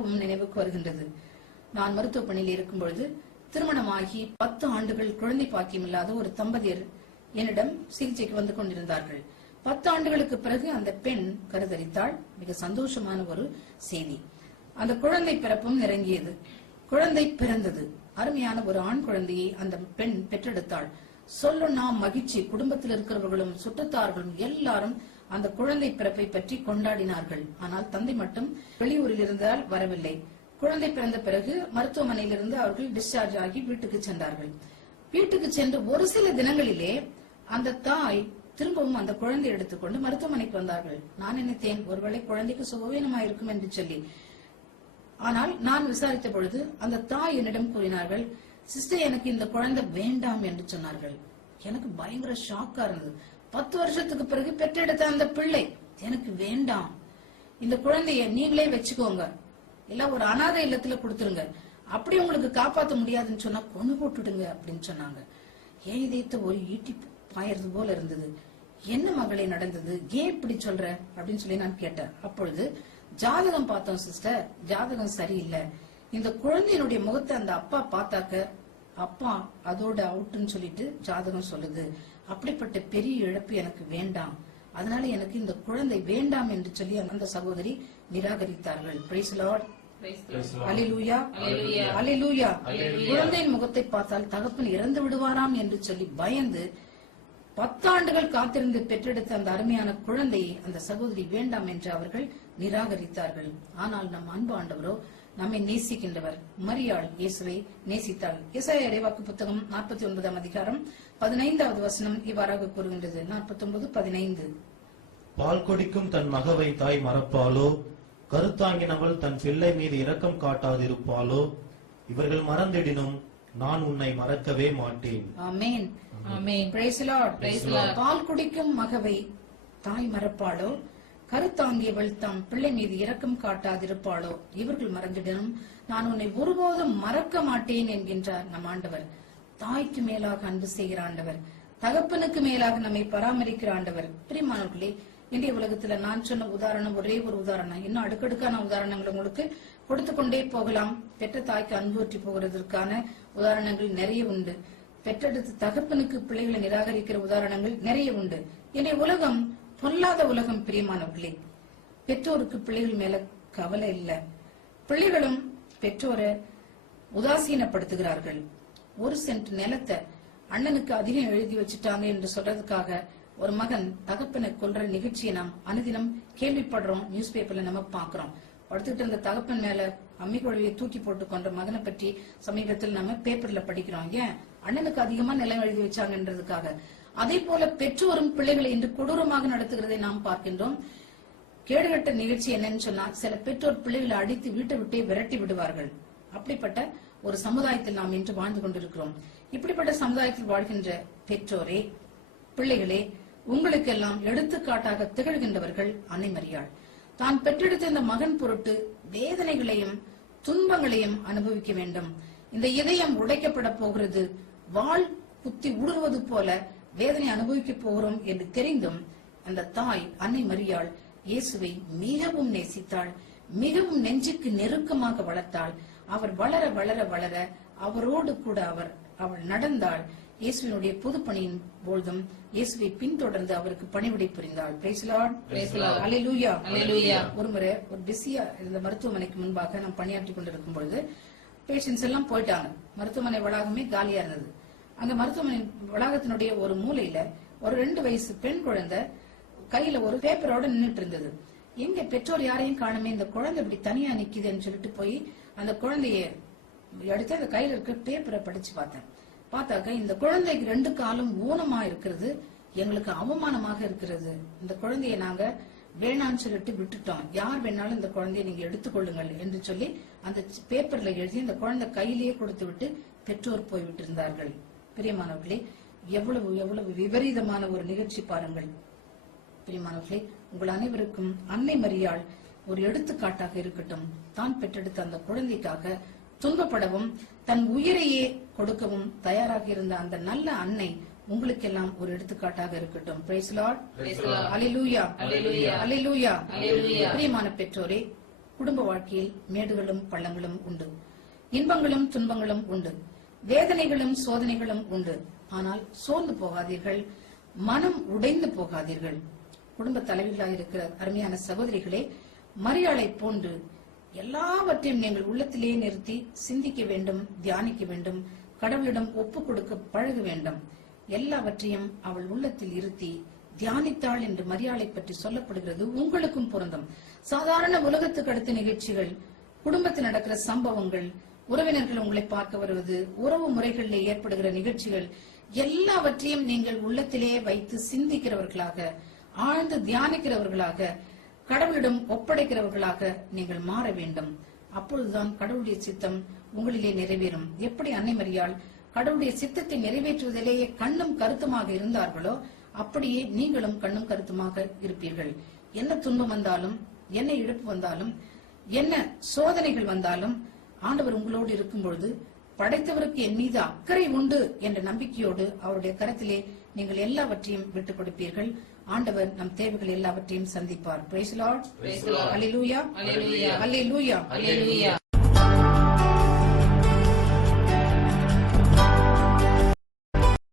சம்பவம் நினைவுக்கு வருகின்றது. நான் மருத்துவ பணியில் இருக்கும் பொழுது திருமணமாகி 10 ஆண்டுகள் குழந்தை பாக்கியம் இல்லாத ஒரு தம்பதியர் என்னிடம் சிகிச்சைக்கு வந்து கொண்டிருந்தார்கள். 10 ஆண்டுகளுக்கு பிறகு அந்த பெண் கருத்தரித்தாள். மிக சந்தோஷமான ஒரு செய்தி. அந்த குழந்தை பிறப்பும் நெருங்கியது. குழந்தை பிறந்தது. அருமையான ஒரு ஆண் குழந்தையை அந்த பெண் பெற்றெடுத்தாள். சொல்லுன்னா மகிழ்ச்சி. குடும்பத்தில் இருக்கிறவர்களும் சுற்றத்தார்களும் எல்லாரும் அந்த குழந்தை பிறப்பை பற்றி கொண்டாடினார்கள். ஆனால் தந்தை மட்டும் வெளியூரில் இருந்தால் வரவில்லை. குழந்தை பிறந்த பிறகு மருத்துவமனையிலிருந்து அவர்கள் டிஸ்சார்ஜ் ஆகி வீட்டுக்கு சென்றார்கள். வீட்டுக்கு சென்று ஒரு சில தினங்களிலே அந்த தாய் திரும்பவும் அந்த குழந்தை எடுத்துக்கொண்டு மருத்துவமனைக்கு வந்தார்கள். நான் நினைத்தேன் ஒருவேளை குழந்தைக்கு சுகவீனமா இருக்கும் என்று சொல்லி. ஆனால் நான் விசாரித்த பொழுது அந்த தாய் என்னிடம் கூறினார்கள், சிஸ்டர் எனக்கு இந்த குழந்தை வேண்டாம் என்று சொன்னார்கள். எனக்கு பயங்கர ஷாக்கா இருந்தது. 10 வருஷத்துக்கு பிறகு பெற்றெடுத்த அந்த பிள்ளை எனக்கு வேண்டாம், இந்த குழந்தைய நீங்களே வச்சுக்கோங்க, இல்ல ஒரு அனாதை இல்லத்துல கொடுத்துருங்க, அப்படி உங்களுக்கு காப்பாற்ற முடியாதுன்னு சொன்னா கொண்டு போட்டுடுங்க அப்படின்னு சொன்னாங்க. ஏன் இதயத்தை ஒரு ஈட்டி பாயறது போல இருந்தது. என்ன மகளே நடந்தது, ஏன் இப்படி சொல்ற அப்படின்னு சொல்லி நான் கேட்டேன். அப்பொழுது ஜாதகம் பார்த்தோம் சிஸ்டர், ஜாதகம் சரியில்லை. இந்த குழந்தையினுடைய முகத்தை அந்த அப்பா பார்த்தாக்க அப்பா அதோட அவுட்னு சொல்லிட்டு ஜாதகம் சொல்லுது. அப்படிப்பட்ட பெரிய இழப்பு எனக்கு வேண்டாம், அதனால எனக்கு இந்த குழந்தை வேண்டாம் என்று சொல்லி அந்த சகோதரி நிராகரித்தார்கள். பிரைஸ் லார்ட், அல்லேலூயா, அல்லேலூயா. குழந்தையின் முகத்தை பார்த்தால் தகப்பன் இறந்து விடுவாராம் என்று சொல்லி பயந்து 10 ஆண்டுகள் காத்திருந்து பெற்றெடுத்த அந்த அருமையான குழந்தையை அந்த சகோதரி வேண்டாம் என்று அவர்கள் நிராகரித்தார்கள். ஆனால் நம் அன்பு ஆண்டவரோ நம்மை நேசிக்கின்றவர். மரியாள் இயேசுவை நேசித்தாள். எசாயா இறைவாக்கு புத்தகம் 49ஆம் அதிகாரம் 15வது வசனம் இவ்வாறாக கூறுகின்றது. 49:15. பால் குடிக்கும் தன் மகவை தாய் மறப்பாளோ, கருத்தாங்கினவள் தன் பிள்ளை மீது இரக்கம் காட்டாதிருப்பாளோ, இவர்கள் மறந்திடினும் நான் உன்னை மறக்கவே மாட்டேன். Amen, amen. Praise the Lord, praise the Lord. பால் குடிக்கும் மகவை தாய் மறப்பாளோ, கருத்தாங்கியவள் தம் பிள்ளை மீது இரக்கம் காட்டாதிருப்பாளோ, இவர்கள் மறந்திடனும் நான் உன்னை ஒருபோதும் மறக்க மாட்டேன் என்கின்றார் நம் ஆண்டவர். தாய்க்கு மேலாக அன்பு செய்கிற ஆண்டவர், தகப்பனுக்கு மேலாக நம்மை பராமரிக்கிற ஆண்டவர். பிரியமானவர்களே, இன்றைய உலகத்துல நான் சொன்ன உதாரணம் ஒரே ஒரு உதாரணம். இன்னும் அடுக்கடுக்கான உதாரணங்கள் உங்களுக்கு கொடுத்து கொண்டே போகலாம். பெற்ற தாய்க்கு அன்பூற்றி போகிறதற்கான உதாரணங்கள் நிறைய உண்டு. பெற்றெடுத்து தகப்பனுக்கு பிள்ளைகளை நிராகரிக்கிற உதாரணங்கள் நிறைய உண்டு. இன்றைய உலகம் பொல்லாத உலகம். பிரியமானவர்களே, பெற்றோருக்கு பிள்ளைகள் மேல கவலை இல்ல. பிள்ளைகளும் பெற்றோரை உதாசீனப்படுத்துகிறார்கள். 1 சென்ட் நிலத்தை அண்ணனுக்கு அதிகம் எழுதி வச்சுட்டாங்க என்று சொல்றதுக்காக ஒரு மகன் தகப்பனை கொல்ற நிகழ்ச்சியை நாம் அனுதினம் கேள்விப்படுறோம். நியூஸ் பேப்பர்ல நம்ம பாக்குறோம். படுத்துக்கிட்டு இருந்த தகப்பன் மேல அம்மி குழவியை தூக்கி போட்டு கொன்ற மகனை பற்றி சமீபத்தில் நம்ம பேப்பர்ல படிக்கிறோம். ஏன்? அண்ணனுக்கு அதிகமா நிலம் எழுதி வச்சாங்கன்றதுக்காக. அதே போல பெற்றோரும் பிள்ளைகளை இன்று கொடூரமாக நடத்துகிறதை நாம் பார்க்கின்றோம். கேடுகட்ட நிகழ்ச்சி என்னன்னு சொன்னா, சில பெற்றோர் பிள்ளைகளை அடித்து வீட்டை விட்டே விரட்டி விடுவார்கள். அப்படிப்பட்ட ஒரு சமுதாயத்தில் நாம் இன்று வாழ்ந்து கொண்டிருக்கிறோம். இப்படிப்பட்ட சமுதாயத்தில் வாழ்கின்ற பெற்றோரே, பிள்ளைகளே, உங்களுக்கெல்லாம் எடுத்துக்காட்டாக திகழ்கின்றவர்கள் அன்னை மரியாள். தான் பெற்றெடுத்த இந்த மகன் பொருட்டு வேதனைகளையும் துன்பங்களையும் அனுபவிக்க வேண்டும். இந்த இதயம் உடைக்கப்பட போகிறது, வாள் குத்தி உடுவது போல வேதனை அனுபவிக்க போகிறோம் என்று தெரிந்தும் அந்த தாய் அன்னை மரியாள் இயேசுவை மிகவும் நேசித்தாள், மிகவும் நெஞ்சுக்கு நெருக்கமாக வளர்த்தாள். அவர் வளர வளர வளர அவரோடு கூட அவள் நடந்தாள். இயேசுவினுடைய பொது பணியின் பொழுதும் இயேசுவை பின்தொடர்ந்து அவருக்கு பணிவிடை புரிந்தாள். Praise the Lord, praise the Lord, hallelujah, hallelujah. ஒருமுறை ஒரு பிஸியா இருந்த மருத்துவமனைக்கு முன்பாக நாம் பணியாற்றி கொண்டிருக்கும் பொழுது பேஷண்ட்ஸ் எல்லாம் போயிட்டாங்க. மருத்துவமனை வளாகமே காலியா இருந்தது. அந்த மருத்துவமனை வளாகத்தினுடைய ஒரு மூலையில ஒரு 2 வயசு பெண் குழந்தை கையில ஒரு பேப்பரோட நின்றுட்டு இருந்தது. எங்க பெற்றோர் யாரையும் காணுமே, இந்த குழந்தை இப்படி தனியா நிக்குதுன்னு சொல்லிட்டு போய் அந்த குழந்தைய எடுத்து அந்த கையில இருக்க பேப்பரை படிச்சு பார்த்தாக்க இந்த குழந்தைக்கு 2 காலும் ஊனமா இருக்கிறது. எங்களுக்கு அவமானமாக இருக்கிறது. இந்த குழந்தைய நாங்க வேணான்னு சொல்லிட்டு விட்டுட்டோம். யார் வேணாலும் இந்த குழந்தைய நீங்க எடுத்துக்கொள்ளுங்கள் என்று சொல்லி அந்த பேப்பர்ல எழுதி இந்த குழந்தை கையிலேயே கொடுத்து விட்டு பெற்றோர் போய் விட்டிருந்தார்கள். பிரியமானவர்களே, எவ்வளவு எவ்வளவு விபரீதமான ஒரு நிகழ்ச்சி பாருங்கள். பிரியமானவர்களே, உங்கள் அனைவருக்கும் அன்னை மரியாள் ஒரு எடுத்துக்காட்டாக இருக்கட்டும். தான் பெற்றெடுத்த அந்த குழந்தைக்காக துன்பப்படவும் தன் உயிரையே கொடுக்கவும் தயாராக இருந்த அந்த நல்ல அன்னை உங்களுக்கெல்லாம் ஒரு எடுத்துக்காட்டாக இருக்கட்டும். பிரைஸ் தி லார்ட், அல்லேலூயா, அல்லேலூயா, அல்லேலூயா. பிரியமான பெற்றோரே, குடும்ப வாழ்க்கையில் மேடுகளும் பள்ளங்களும் உண்டு, இன்பங்களும் துன்பங்களும் உண்டு, வேதனைகளும் சோதனைகளும் உண்டு. ஆனால் சோர்ந்து போகாதீர்கள், மனம் உடைந்து போகாதீர்கள். குடும்ப தலைவிகளாக இருக்கிற அருமையான சகோதரிகளே, மரியாளை போன்று எல்லாவற்றையும் நீங்கள் உள்ளத்திலே நிறுத்தி சிந்திக்க வேண்டும், தியானிக்க வேண்டும், கடவுளிடம் ஒப்பு கொடுக்க பழக வேண்டும். எல்லாவற்றையும் அவள் உள்ளத்தில் இருத்தி தியானித்தாள் என்று மரியாளை பற்றி சொல்லப்படுகிறது. உங்களுக்கும் பொருந்தும். சாதாரண உலகத்துக்கு அடுத்த நிகழ்ச்சிகள், குடும்பத்தில் நடக்கிற சம்பவங்கள், உறவினர்கள் உங்களை பார்க்க வருவது, உறவு முறைகளில் ஏற்படுகிற நிகழ்ச்சிகள், எல்லாவற்றையும் நீங்கள் உள்ளத்திலே வைத்து சிந்திக்கிறவர்களாக, ஆழ்ந்து தியானிக்கிறவர்களாக, கடவுளிடம் ஒப்படைக்கிறவர்களாக நீங்கள் மாற வேண்டும். அப்பொழுதுதான் கடவுளுடைய சித்தம் உங்களிலே நிறைவேறும். எப்படி அன்னை மரியாள் கடவுளுடைய சித்தத்தை நிறைவேற்றுவதிலேயே கண்ணும் கருத்துமாக இருந்தார்களோ, அப்படியே நீங்களும் கண்ணும் கருத்துமாக இருப்பீர்கள். என்ன துன்பம் வந்தாலும், என்ன இழப்பு வந்தாலும், என்ன சோதனைகள் வந்தாலும், ஆண்டவர் உங்களோடு இருக்கும் பொழுது படைத்தவருக்கு என் மீது அக்கறை உண்டு என்ற நம்பிக்கையோடு அவருடைய கரத்திலே நீங்கள் எல்லாவற்றையும் விட்டுக் கொடுப்பீர்கள். ஆண்டவர் நம் தேவைகள் எல்லாவற்றையும் சந்திப்பார். Price the Lord. Hallelujah. Hallelujah. Hallelujah. Hallelujah.